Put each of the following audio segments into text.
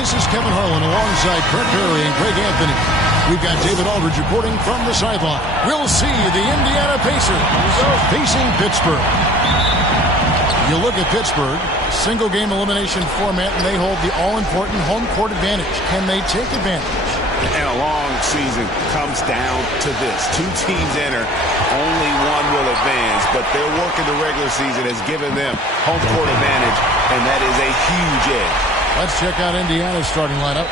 This is Kevin Harlan alongside Brett Perry and Greg Anthony. We've got David Aldridge reporting from the sideline. We'll see the Indiana Pacers facing Pittsburgh. You look at Pittsburgh, single-game elimination format, and they hold the all-important home court advantage. Can they take advantage? And a long season comes down to this. Two teams enter, only one will advance, but their work in the regular season has given them home court advantage, and that is a huge edge. Let's check out Indiana's starting lineup.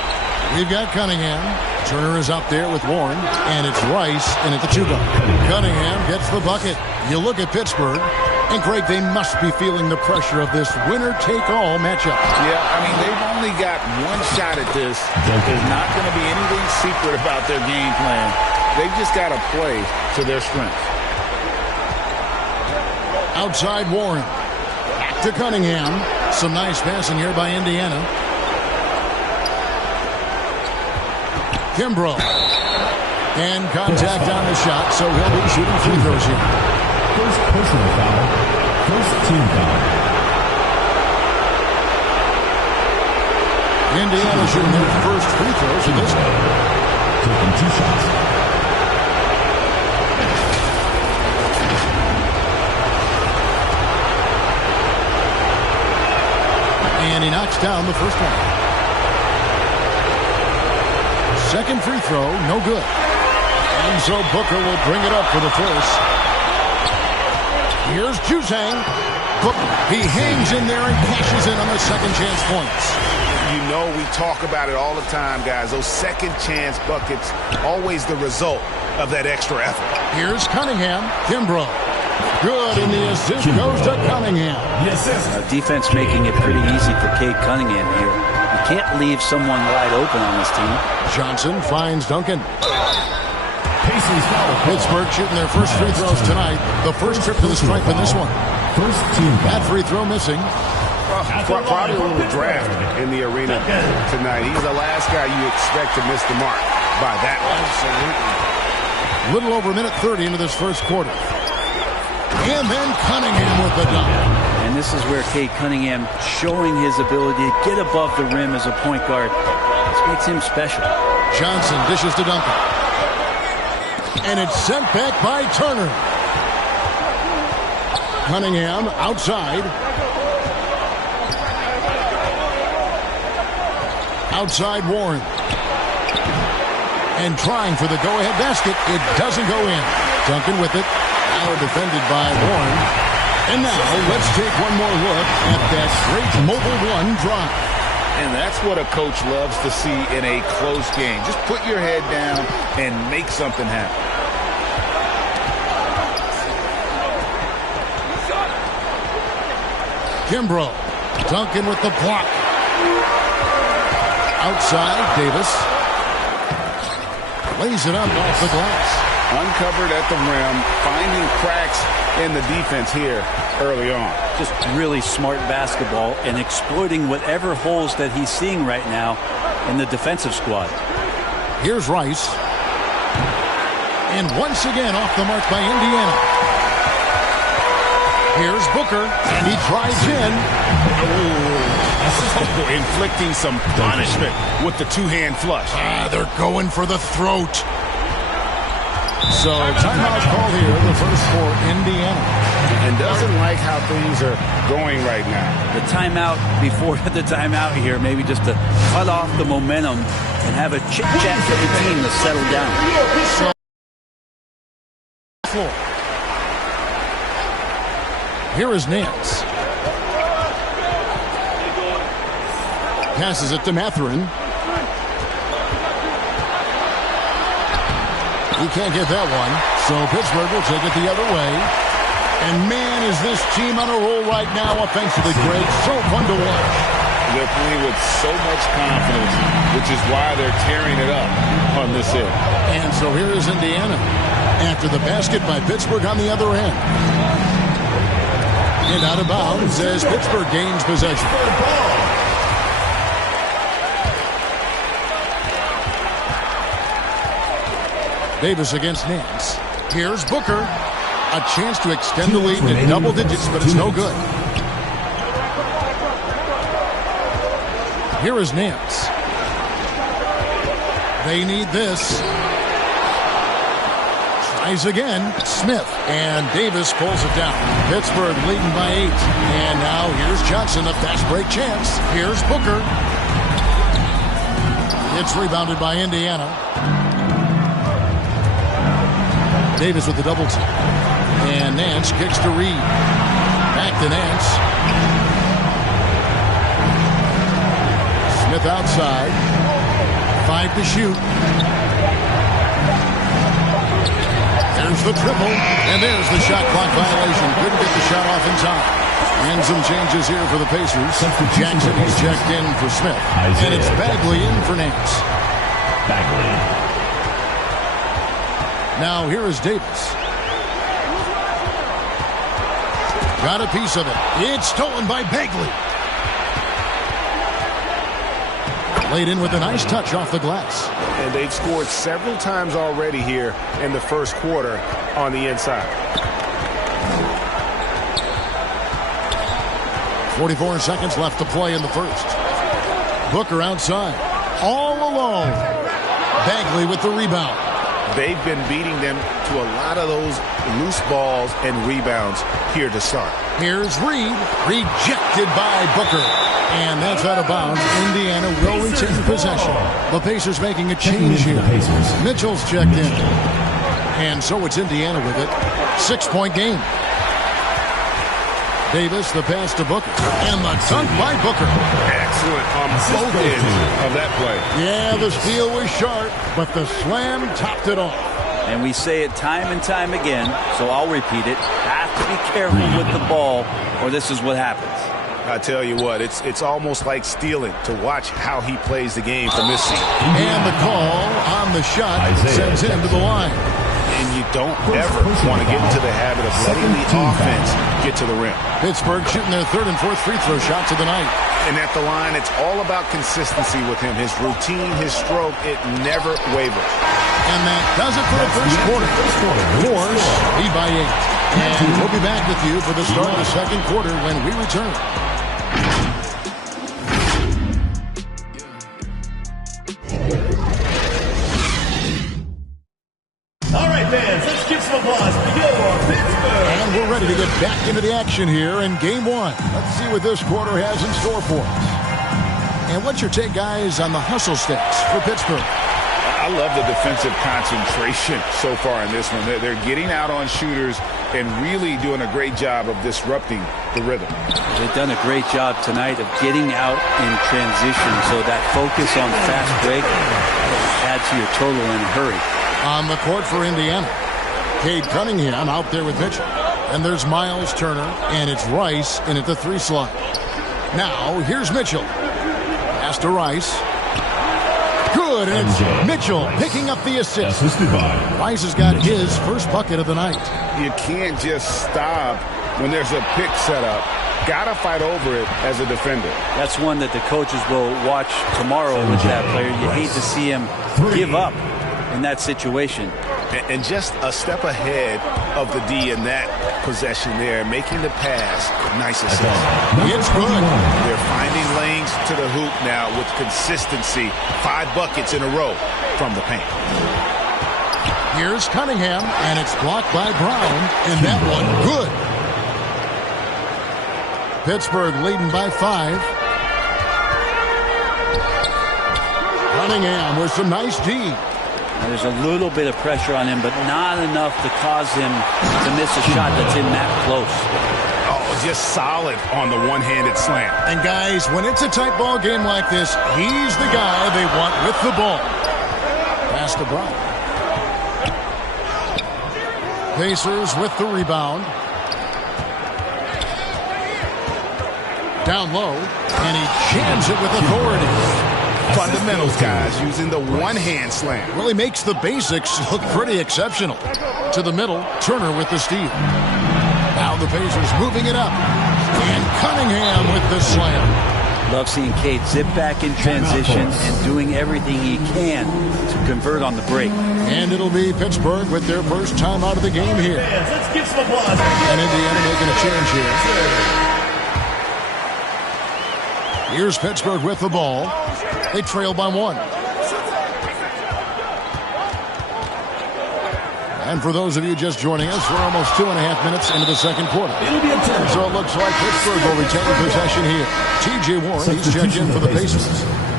We've got Cunningham. Turner is up there with Warren, and it's Rice in at the 2-guard. Cunningham gets the bucket. You look at Pittsburgh, and Greg, they must be feeling the pressure of this winner-take-all matchup. Yeah, I mean, they've only got one shot at this. There's not going to be anything secret about their game plan. They've just got to play to their strengths. Outside Warren. Back to Cunningham. Some nice passing here by Indiana. Kimbrough. And contact on the shot, so he'll be shooting free throws here. First personal foul. First team foul. Indiana shooting their first free throws in this game. Taking 2 shots. And he knocks down the first one. Second free throw, no good. And so Booker will bring it up for the first. Here's Juzang. Booker, he hangs in there and cashes in on the second chance points. You know, we talk about it all the time, guys. Those second chance buckets, always the result of that extra effort. Here's Cunningham. Kimbrough. Good, and the assist goes to Cunningham. Defense making it pretty easy for Cade Cunningham here. You can't leave someone wide open on this team. Johnson finds Duncan. Pittsburgh shooting their first free throws tonight. The first trip to the stripe in this one. First team foul. That free throw missing. Probably a little draft in the arena tonight. He's the last guy you expect to miss the mark by that one. Absolutely. Little over a minute 30 into this first quarter. And then Cunningham with the dunk. And this is where Cade Cunningham showing his ability to get above the rim as a point guard. This makes him special. Johnson dishes to Duncan. And it's sent back by Turner. Cunningham outside. Outside Warren. And trying for the go-ahead basket. It doesn't go in. Duncan with it. Now defended by Warren. And now let's take one more look at that great Mobile One drive. And that's what a coach loves to see in a close game. Just put your head down and make something happen. Kimbrough. Duncan with the block. Outside, Davis. Lays it up off the glass. Uncovered at the rim, finding cracks in the defense here early on. Just really smart basketball and exploiting whatever holes that he's seeing right now in the defensive squad. Here's Rice. And once again off the mark by Indiana. Here's Booker, and he drives in. Inflicting some punishment with the two-hand flush. They're going for the throat. So timeout call here, the first for Indiana. And doesn't like how things are going right now. The timeout before the timeout here, maybe just to cut off the momentum and have a chit-chat for the team to settle down. So, floor. Here is Nance. Passes it to Mathurin. He can't get that one, so Pittsburgh will take it the other way. And man, is this team on a roll right now offensively, Greg. So fun to watch. They're playing with so much confidence, which is why they're tearing it up on this end. And so here is Indiana after the basket by Pittsburgh on the other end. And out of bounds as Pittsburgh gains possession. Davis against Nance. Here's Booker. A chance to extend the lead to double digits, but it's no good. Here is Nance. They need this. Tries again. Smith. And Davis pulls it down. Pittsburgh leading by 8. And now here's Johnson, a fast break chance. Here's Booker. It's rebounded by Indiana. Davis with the double team. And Nance kicks to Reed. Back to Nance. Smith outside. 5 to shoot. There's the triple. And there's the shot clock violation. Couldn't get the shot off in time. And some changes here for the Pacers. Jackson is checked in for Smith. And it's Bagley in for Nance. Bagley. Now here is Davis. Got a piece of it. It's stolen by Bagley. Laid in with a nice touch off the glass. And they've scored several times already here in the first quarter on the inside. 44 seconds left to play in the first. Booker outside. All alone. Bagley with the rebound. They've been beating them to a lot of those loose balls and rebounds here to start. Here's Reed. Rejected by Booker. And that's out of bounds. Indiana will retain possession. The Pacers making a change here. Mitchell's checked in. And so it's Indiana with it. 6-point game. Davis, the pass to Booker. And the dunk by Booker. Excellent on both ends of that play. Yeah, the steal was sharp, but the slam topped it off. And we say it time and time again, so I'll repeat it. Have to be careful with the ball, or this is what happens. I tell you what, it's almost like stealing to watch how he plays the game from this seat. And the call on the shot sends him to the line. And you don't ever want to get into the habit of letting the offense get to the rim. Pittsburgh shooting their 3rd and 4th free throw shots of the night. And at the line, it's all about consistency with him. His routine, his stroke, it never wavers. And that does it for the first quarter. Warriors lead by 8. And we'll be back with you for the start of the second quarter when we return. And we're ready to get back into the action here in Game 1. Let's see what this quarter has in store for us. And what's your take, guys, on the hustle sticks for Pittsburgh? I love the defensive concentration so far in this one. They're getting out on shooters and really doing a great job of disrupting the rhythm. They've done a great job tonight of getting out in transition, so that focus on fast break adds to your total in a hurry. On the court for Indiana, Cade Cunningham out there with Mitchell. And there's Miles Turner, and it's Rice in at the 3 slot. Now, here's Mitchell. Pass to Rice. Good, and it's Mitchell picking up the assist. Rice has got his first bucket of the night. You can't just stop when there's a pick set up. Gotta fight over it as a defender. That's one that the coaches will watch tomorrow with that player. You hate to see him give up in that situation. And just a step ahead of the D in that possession there, making the pass. Nice assist. It's good. They're finding lanes to the hoop now with consistency. 5 buckets in a row from the paint. Here's Cunningham, and it's blocked by Brown, and that one good. Pittsburgh leading by 5. Cunningham with some nice D. There's a little bit of pressure on him, but not enough to cause him to miss a shot that's in that close. Oh, just solid on the one-handed slam. And guys, when it's a tight ball game like this, he's the guy they want with the ball. Pass to Brown. Pacers with the rebound. Down low, and he jams it with authority. Fundamentals, guys, using the one-hand slam. Really makes the basics look pretty exceptional. To the middle, Turner with the steal. Now the Pacers moving it up. And Cunningham with the slam. Love seeing Cade zip back in transition and doing everything he can to convert on the break. And it'll be Pittsburgh with their first time out of the game here. Let's give some applause. And Indiana making a change here. Here's Pittsburgh with the ball. They trail by 1. And for those of you just joining us, we're almost 2.5 minutes into the second quarter. So it looks like Pittsburgh will retain possession here. T.J. Warren, he's checked in for the Pacers.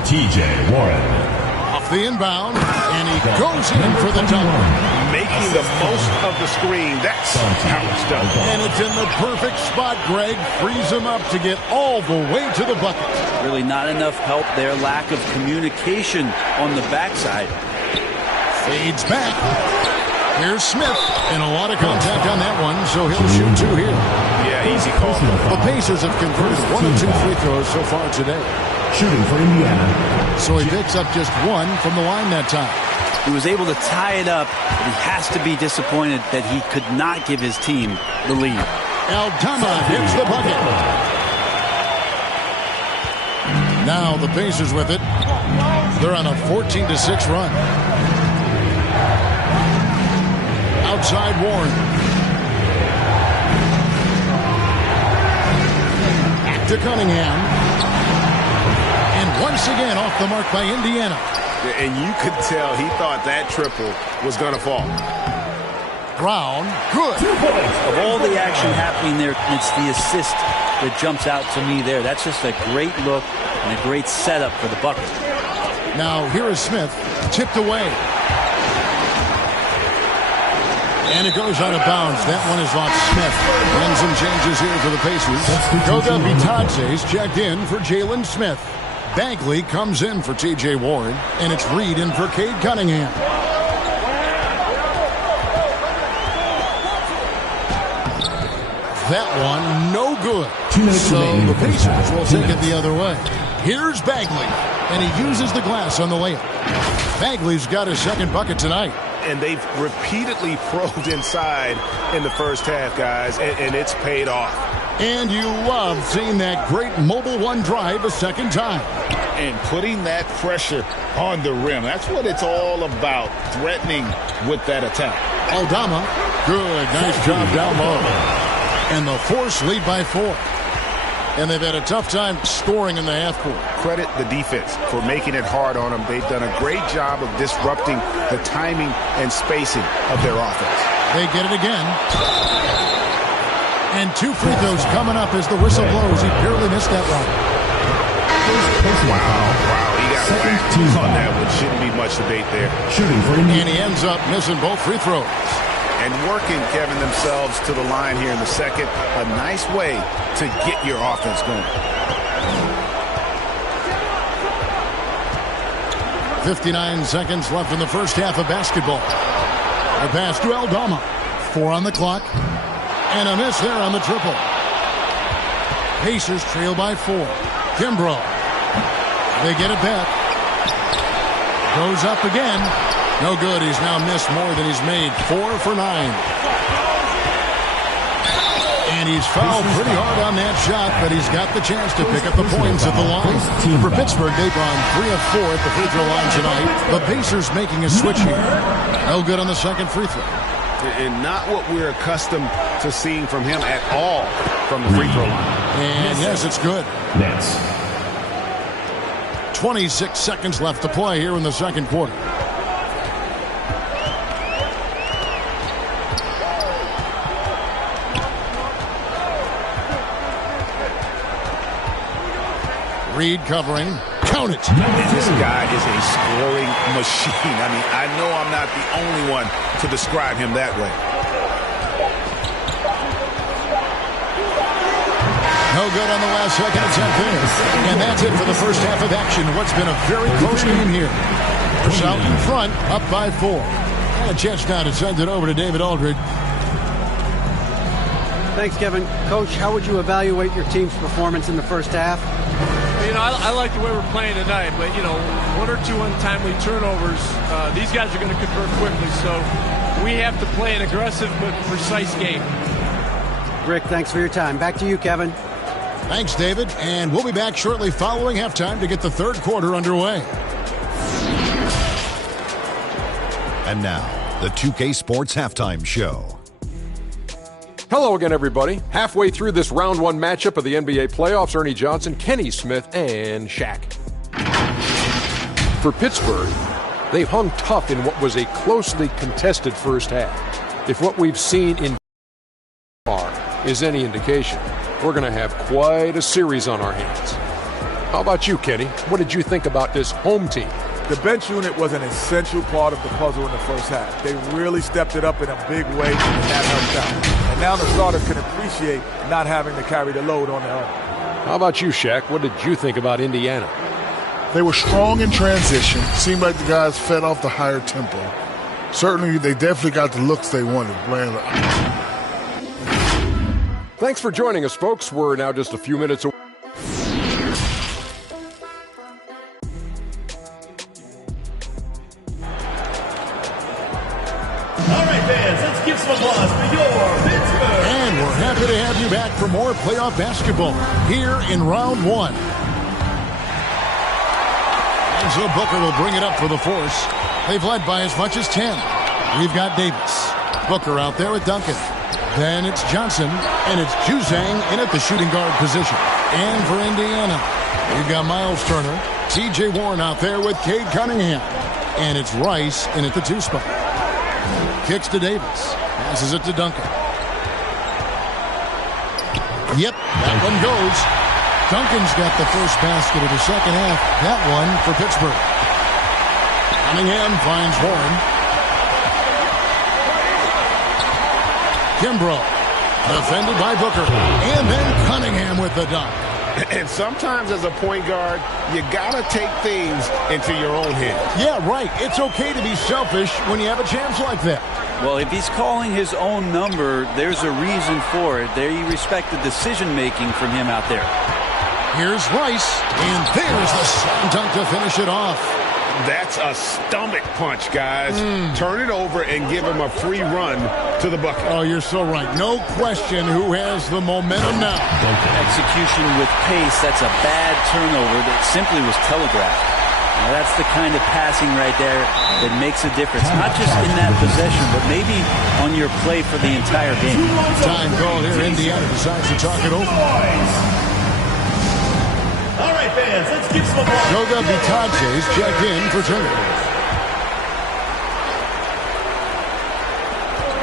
T.J. Warren. Off the inbound, and he goes in for the dunk. Making the most of the screen. That's how it's done. And it's in the perfect spot, Greg. Frees him up to get all the way to the bucket. Really not enough help there. Lack of communication on the backside. Fades back. Here's Smith. And a lot of contact on that one, so he'll shoot two here. Yeah, easy call. The Pacers have converted 1 of 2 free throws so far today. Shooting for Indiana. So he picks up just 1 from the line that time. He was able to tie it up, but he has to be disappointed that he could not give his team the lead. Aldama hits the bucket. Now the Pacers with it. They're on a 14-6 run. Outside Warren. Back to Cunningham. And once again off the mark by Indiana. And you could tell he thought that triple was going to fall. Brown, good. Of all the action happening there, it's the assist that jumps out to me there. That's just a great look and a great setup for the bucket. Now here is Smith, tipped away. And it goes out of bounds. That one is off Smith. And some changes here for the Pacers. Goga Bitadze's checked in for Jalen Smith. Bagley comes in for T.J. Warren, and it's Reed in for Cade Cunningham. That one, no good. So the Pacers will take it the other way. Here's Bagley, and he uses the glass on the layup. Bagley's got his second bucket tonight. And they've repeatedly probed inside in the first half, guys, and it's paid off. And you love seeing that great mobile one drive a second time. And putting that pressure on the rim. That's what it's all about, threatening with that attack. Aldama, good, nice job down low. And the Force lead by 4. And they've had a tough time scoring in the half court. Credit the defense for making it hard on them. They've done a great job of disrupting the timing and spacing of their offense. They get it again. And 2 free throws coming up as the whistle blows. He barely missed that one. Wow, he got whacked on that one. Shouldn't be much debate there. Shooting for Indiana. And he ends up missing both free throws. And working, Kevin, themselves to the line here in the second. A nice way to get your offense going. 59 seconds left in the first half of basketball. A pass to Aldama. 4 on the clock. And a miss there on the triple. Pacers trail by 4. Kimbrough. They get it back. Goes up again. No good. He's now missed more than he's made. 4 for 9. And he's fouled pretty hard on that shot, but he's got the chance to pick up the points at the line. For Pittsburgh, they've gone 3 of 4 at the free throw line tonight. The Pacers making a switch here. No good on the second free throw. And not what we're accustomed to seeing from him at all from the free throw line. And yes, it's good. Nets. 26 seconds left to play here in the second quarter. Reed covering. Count it. And this guy is a scoring machine. I mean, I know I'm not the only one to describe him that way. No good on the last second attempt there. And that's it for the first half of action. What's been a very close game here. We're out in front, up by 4. And a chance now to send it over to David Aldridge. Thanks, Kevin. Coach, how would you evaluate your team's performance in the first half? You know, I like the way we're playing tonight, but, you know, 1 or 2 untimely turnovers, these guys are going to convert quickly, so we have to play an aggressive but precise game. Rick, thanks for your time. Back to you, Kevin. Thanks, David. And we'll be back shortly following halftime to get the third quarter underway. And now, the 2K Sports Halftime Show. Hello again, everybody. Halfway through this round 1 matchup of the NBA playoffs, Ernie Johnson, Kenny Smith, and Shaq. For Pittsburgh, they've hung tough in what was a closely contested first half. If what we've seen in far is any indication, we're going to have quite a series on our hands. How about you, Kenny? What did you think about this home team? The bench unit was an essential part of the puzzle in the first half. They really stepped it up in a big way, and that helped out. And now the starters can appreciate not having to carry the load on their own. How about you, Shaq? What did you think about Indiana? They were strong in transition. Seemed like the guys fed off the higher tempo. Certainly, they definitely got the looks they wanted. Thanks for joining us, folks. We're now just a few minutes away. All right, fans, let's give some applause for your Pittsburgh. And we're happy to have you back for more playoff basketball here in round one. And so Booker will bring it up for the force. They've led by as much as 10. We've got Davis. Booker out there with Duncan. Then it's Johnson, and it's Juzang in at the shooting guard position. And for Indiana, we've got Miles Turner, T.J. Warren out there with Cade Cunningham. And it's Rice in at the 2 spot. Kicks to Davis. Passes it to Duncan. Yep, that one goes. Duncan's got the first basket of the second half. That one for Pittsburgh. Cunningham finds Warren. Kimbrough, defended by Booker. And then Cunningham with the dunk. And sometimes as a point guard, you got to take things into your own hands. Yeah, right. It's okay to be selfish when you have a chance like that. Well, if he's calling his own number, there's a reason for it. There you respect the decision-making from him out there. Here's Rice, and there's the slam dunk to finish it off. That's a stomach punch, guys. Turn it over and give him a free run to the bucket. Oh, you're so right. No question who has the momentum now. Execution with pace, that's a bad turnover that simply was telegraphed. Now, that's the kind of passing right there that makes a difference. Not just in that possession, but maybe on your play for the entire game. Time call here. Indiana decides to talk it over. All right, fans, let's give some applause. Goga Bitadze's checked in for turnovers.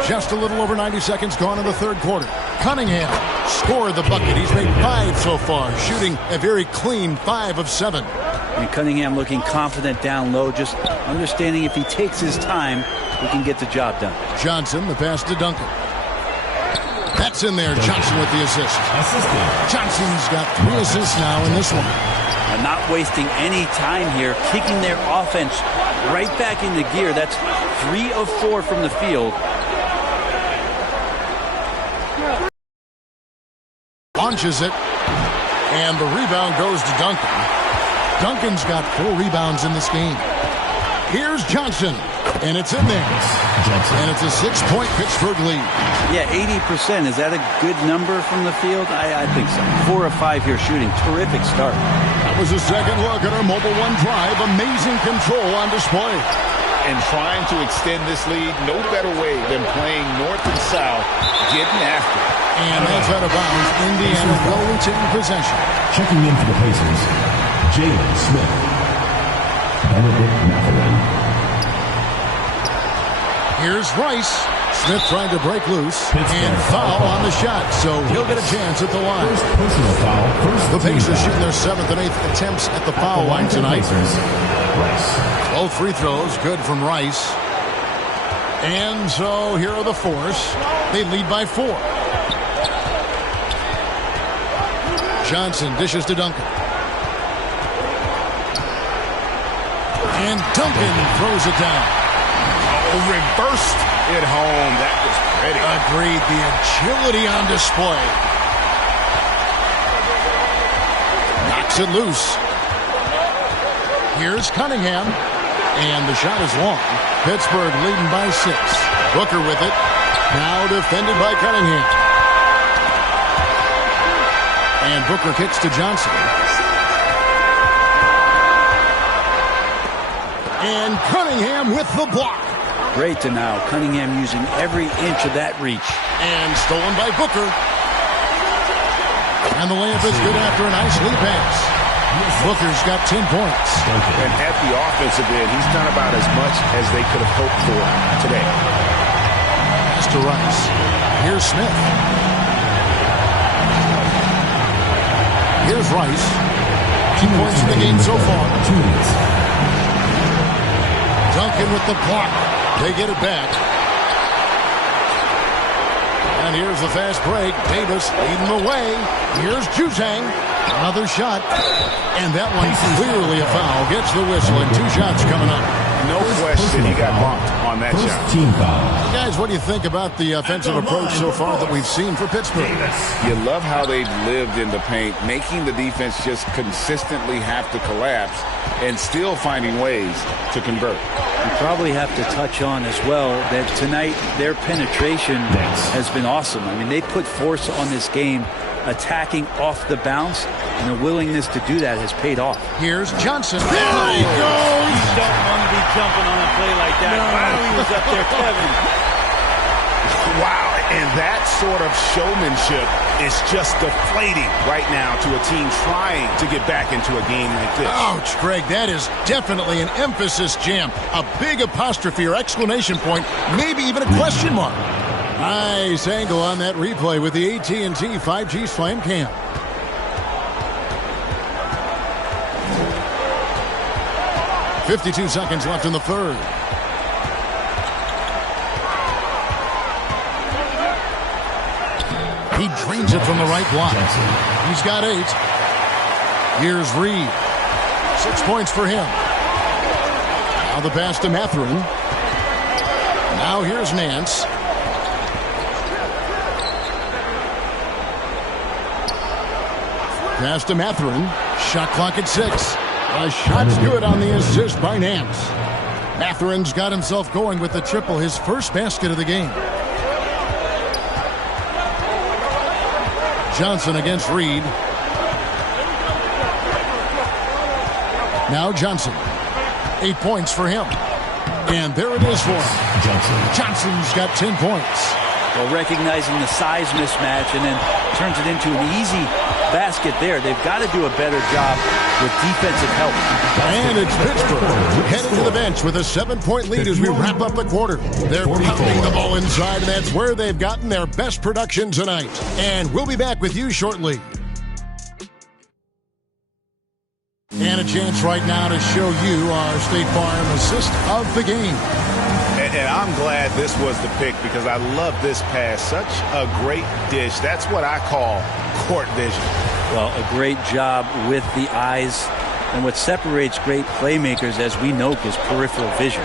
Just a little over 90 seconds gone in the third quarter. Cunningham scored the bucket. He's made 5 so far, shooting a very clean 5 of 7. And Cunningham looking confident down low, just understanding if he takes his time, he can get the job done. Johnson, the pass to Duncan. That's in there. Johnson with the assist. Johnson's got 3 assists now in this one. And not wasting any time here, kicking their offense right back into gear. That's 3 of 4 from the field. Launches it, and the rebound goes to Duncan. Duncan's got 4 rebounds in this game. Here's Johnson, and it's in there. And it's a 6-point Pittsburgh lead. Yeah, 80%. Is that a good number from the field? I think so. 4 of 5 here shooting. Terrific start. That was a second look at our Mobile One drive. Amazing control on display. And trying to extend this lead, no better way than playing north and south, getting after it. And that's out of bounds. Indiana will retain possession. Checking in for the Pacers, Jalen Smith. Benedict Mathurin. Here's Rice. Smith trying to break loose. And foul on the shot, so he'll get a chance at the line. First personal foul. The Pacers shooting their 7th and 8th attempts at the foul line tonight. Rice. Both free throws good from Rice. And so here are the fours. They lead by 4. Johnson dishes to Duncan. And Duncan throws it down. Oh, reversed it home. That was pretty. Agreed. The agility on display. Knocks it loose. Here's Cunningham. And the shot is long. Pittsburgh leading by 6. Booker with it. Now defended by Cunningham. And Booker kicks to Johnson. And Cunningham with the block. Great to now. Cunningham using every inch of that reach. And stolen by Booker. And the layup is good after a nice lead pass. Booker's got 10 points. And at the offensive end, he's done about as much as they could have hoped for today. Pass pass to Rice. Here's Smith. Here's Rice. 2 points in the game so far. Duncan with the block. They get it back. And here's the fast break. Davis leading the way. Here's Juzang. Another shot. And that one clearly a foul. Gets the whistle, and 2 shots coming up. No question he got bumped on that shot. Team foul. Guys, what do you think about the offensive approach so far that we've seen for Pittsburgh? You love how they've lived in the paint, making the defense just consistently have to collapse and still finding ways to convert. You probably have to touch on as well that tonight their penetration has been awesome. I mean, they put force on this game, attacking off the bounce, and the willingness to do that has paid off. Here's Johnson. There he goes! You don't want to be jumping on a play like that. Wow, he was up there, Kevin. Wow, and that sort of showmanship is just deflating right now to a team trying to get back into a game like this. Ouch, Greg, that is definitely an emphasis jam. A big apostrophe or exclamation point, maybe even a question mark. Nice angle on that replay with the AT&T 5G Slam Cam. .52 seconds left in the third. He drains it from the right block. He's got 8. Here's Reed. 6 points for him. Now the pass to Mathurin. Now here's Nance. Pass to Mathurin. Shot clock at 6. A shot's good on the assist by Nance. Mathurin's got himself going with the triple, his first basket of the game. Johnson against Reed. Now Johnson. 8 points for him. And there it is for him. Johnson's got 10 points. Well, recognizing the size mismatch and then turns it into an easy basket there. They've got to do a better job with defensive help. And it's Pittsburgh heading to the bench with a 7-point lead as we wrap up the quarter. They're pounding the ball inside, and that's where they've gotten their best production tonight. And we'll be back with you shortly. And a chance right now to show you our State Farm assist of the game. And I'm glad this was the pick because I love this pass. Such a great dish. That's what I call court vision. Well, a great job with the eyes. And what separates great playmakers, as we know, is peripheral vision.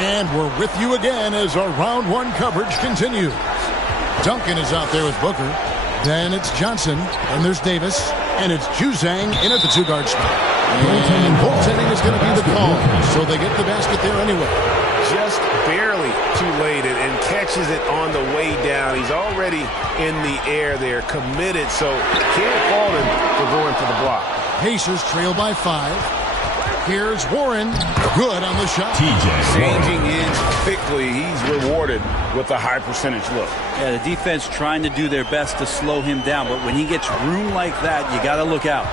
And we're with you again as our round 1 coverage continues. Duncan is out there with Booker. Then it's Johnson. And there's Davis. And it's Juzang in at the 2-guard spot. And goaltending is going to be the call. So they get the basket there anyway. Just barely too late and catches it on the way down. He's already in the air there, committed, so can't fault him for going for the block. Pacers trail by 5. Here's Warren. Good on the shot. Changing ends quickly. He's rewarded with a high percentage look. Yeah, the defense trying to do their best to slow him down, but when he gets room like that, you got to look out.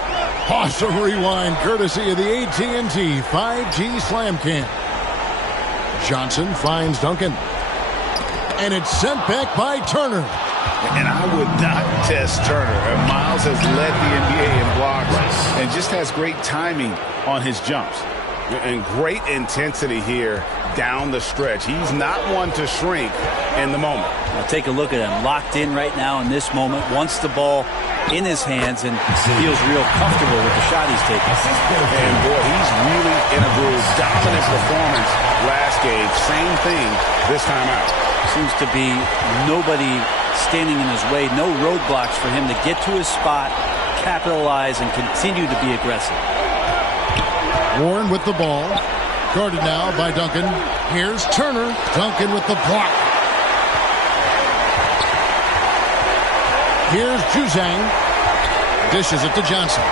Awesome rewind courtesy of the AT&T 5G Slam Cam. Johnson finds Duncan. And it's sent back by Turner. And I would not test Turner. Miles has led the NBA in blocks and just has great timing on his jumps. And great intensity here down the stretch. He's not one to shrink in the moment. Now take a look at him. Locked in right now in this moment. Wants the ball in his hands and feels real comfortable with the shot he's taking. And boy, he's really in a groove. Dominant performance last game. Same thing this time out. Seems to be nobody standing in his way. No roadblocks for him to get to his spot, capitalize, and continue to be aggressive. Warren with the ball. Guarded now by Duncan. Here's Turner. Duncan with the block. Here's Juzang. Dishes it to Johnson.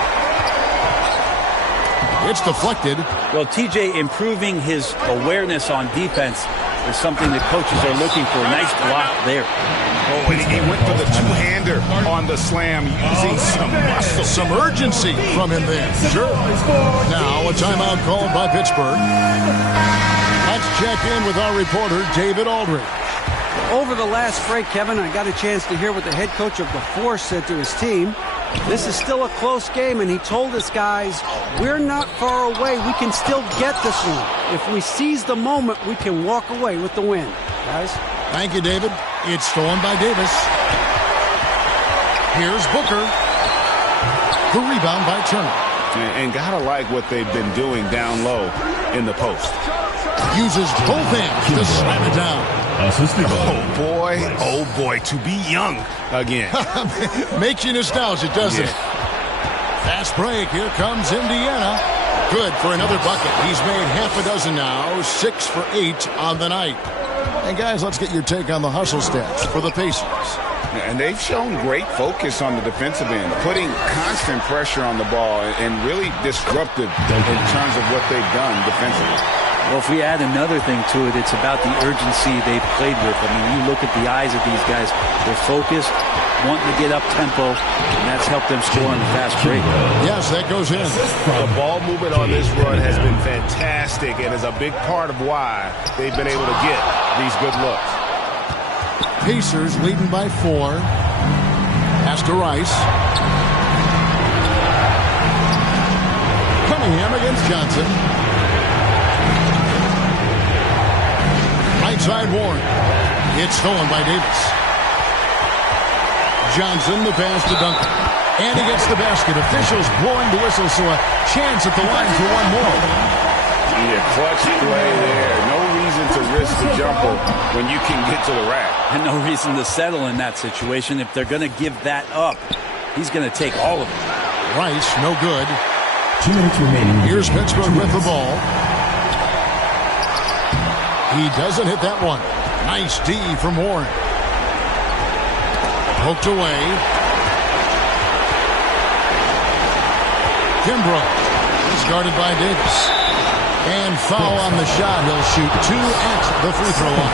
It's deflected. Well, TJ improving his awareness on defense is something that coaches are looking for. Nice block there. Oh, and he went for the two-hander on the slam, using some muscle. Some urgency from him there. Sure. Now a timeout called by Pittsburgh. A Let's check in with our reporter, David Aldridge. Over the last break, Kevin, I got a chance to hear what the head coach of the Force said to his team. This is still a close game, and he told his guys, we're not far away. We can still get this one. If we seize the moment, we can walk away with the win. Guys? Thank you, David. It's stolen by Davis. Here's Booker. The rebound by Turner. And gotta like what they've been doing down low in the post. Uses both hands to slam it down. Oh boy, to be young again. Makes you nostalgic, doesn't it? Fast break, here comes Indiana. Good for another bucket. He's made half a dozen now, 6 for 8 on the night. And guys, let's get your take on the hustle stats for the Pacers. And they've shown great focus on the defensive end, putting constant pressure on the ball and really disruptive in terms of what they've done defensively. Well, if we add another thing to it, it's about the urgency they've played with. I mean, you look at the eyes of these guys. They're focused, wanting to get up tempo, and that's helped them score on the fast break. Yes, that goes in. The ball movement on this run has been fantastic and is a big part of why they've been able to get these good looks. Pacers leading by 4. Pass to Rice. Cunningham against Johnson. Right side Warren. It's stolen by Davis. Johnson, the pass to Duncan. And he gets the basket. Officials blowing the whistle, so a chance at the line for one more. Yeah, clutch play there. No reason to risk the jumper when you can get to the rack. And no reason to settle in that situation. If they're going to give that up, he's going to take all of it. Rice, no good. 2 minutes remaining. Here's Pittsburgh with the ball. He doesn't hit that one. Nice D from Warren. Poked away. Kimbrough is guarded by Davis. And foul on the shot. He'll shoot 2 at the free throw line.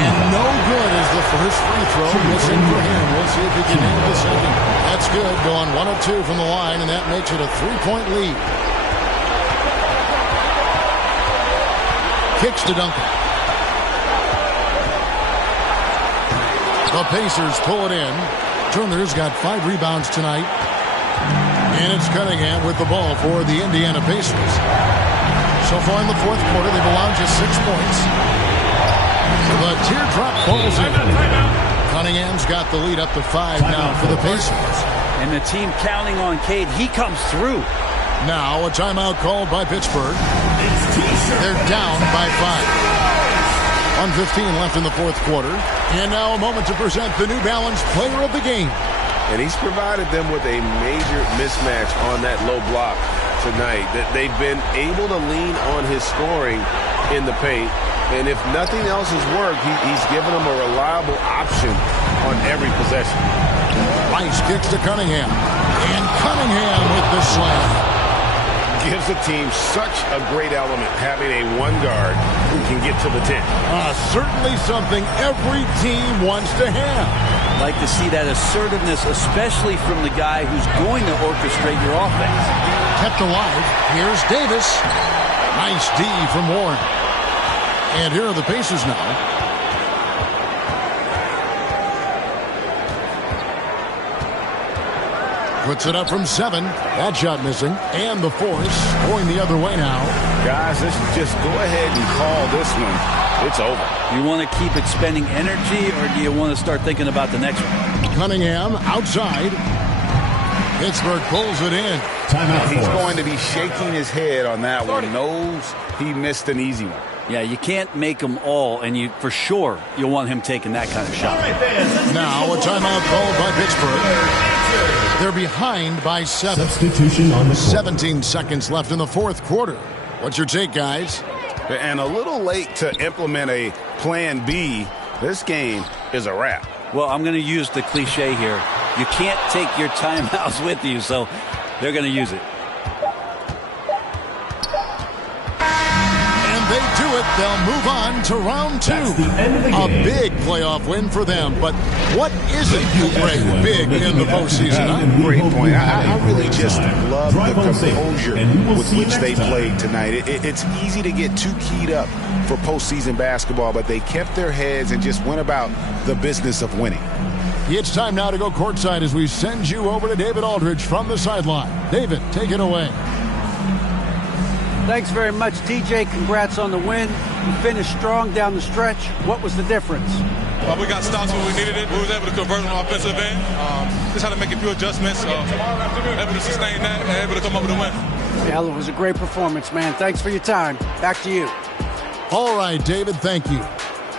And no good is the first free throw missing for him. We'll see if he can nail the second. That's good. Going 1 of 2 from the line, and that makes it a 3-point lead. Kicks to Duncan. The Pacers pull it in. Turner's got 5 rebounds tonight. And it's Cunningham with the ball for the Indiana Pacers. So far in the fourth quarter, they've allowed just 6 points. The teardrop falls in. Cunningham's got the lead up to 5 now for the Pacers. And the team counting on Cade. He comes through. Now a timeout called by Pittsburgh. They're down by 5. 1:15 left in the fourth quarter. And now a moment to present the New Balance Player of the Game. And he's provided them with a major mismatch on that low block tonight. That they've been able to lean on his scoring in the paint. And if nothing else has worked, he's given them a reliable option on every possession. Rice kicks to Cunningham. And Cunningham with the slam. Gives the team such a great element having a one guard who can get to the 10. Certainly something every team wants to have. Like to see that assertiveness, especially from the guy who's going to orchestrate your offense. Kept alive. Here's Davis. Nice D from Warren. And here are the Pacers now. Puts it up from 7. That shot missing. And the Force going the other way now. Guys, let's just go ahead and call this one. It's over. You want to keep expending energy, or do you want to start thinking about the next one? Cunningham outside. Pittsburgh pulls it in. Timeout. He's going to be shaking his head on that one. Knows he missed an easy one. Yeah, you can't make them all, and for sure you'll want him taking that kind of shot. Now a timeout called by Pittsburgh. They're behind by 7. Substitution on the court. 17 seconds left in the fourth quarter. What's your take, guys? And a little late to implement a plan B. This game is a wrap. Well, I'm going to use the cliche here. You can't take your timeouts with you, so they're going to use it. And they do it, they'll move on to round 2. A big playoff win for them. But what isn't great big in the postseason? Huh? Great point. I really just love the composure with which they played tonight. It's easy to get too keyed up for postseason basketball, but they kept their heads and just went about the business of winning. It's time now to go courtside as we send you over to David Aldridge from the sideline. David, take it away. Thanks very much, TJ. Congrats on the win. You finished strong down the stretch. What was the difference? Well, we got stops when we needed it. We was able to convert on the offensive end. Just had to make a few adjustments. Able to sustain that and able to come up with a win. Yeah, it was a great performance, man. Thanks for your time. Back to you. All right, David, thank you.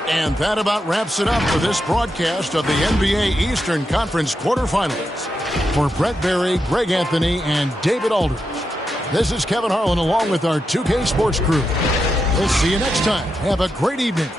And that about wraps it up for this broadcast of the NBA Eastern Conference quarterfinals. For Brett Berry, Greg Anthony, and David Aldridge, this is Kevin Harlan along with our 2K Sports crew. We'll see you next time. Have a great evening.